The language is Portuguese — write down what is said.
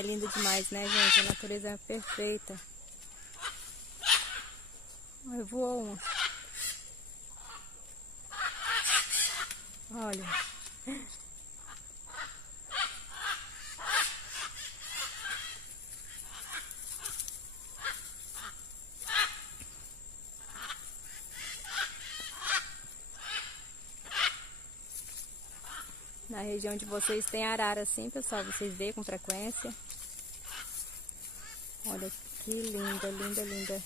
É lindo demais, né, gente? A natureza é perfeita. Ai, voou uma. Olha. Na região de vocês tem arara assim, pessoal, vocês veem com frequência. Olha que linda, linda, linda.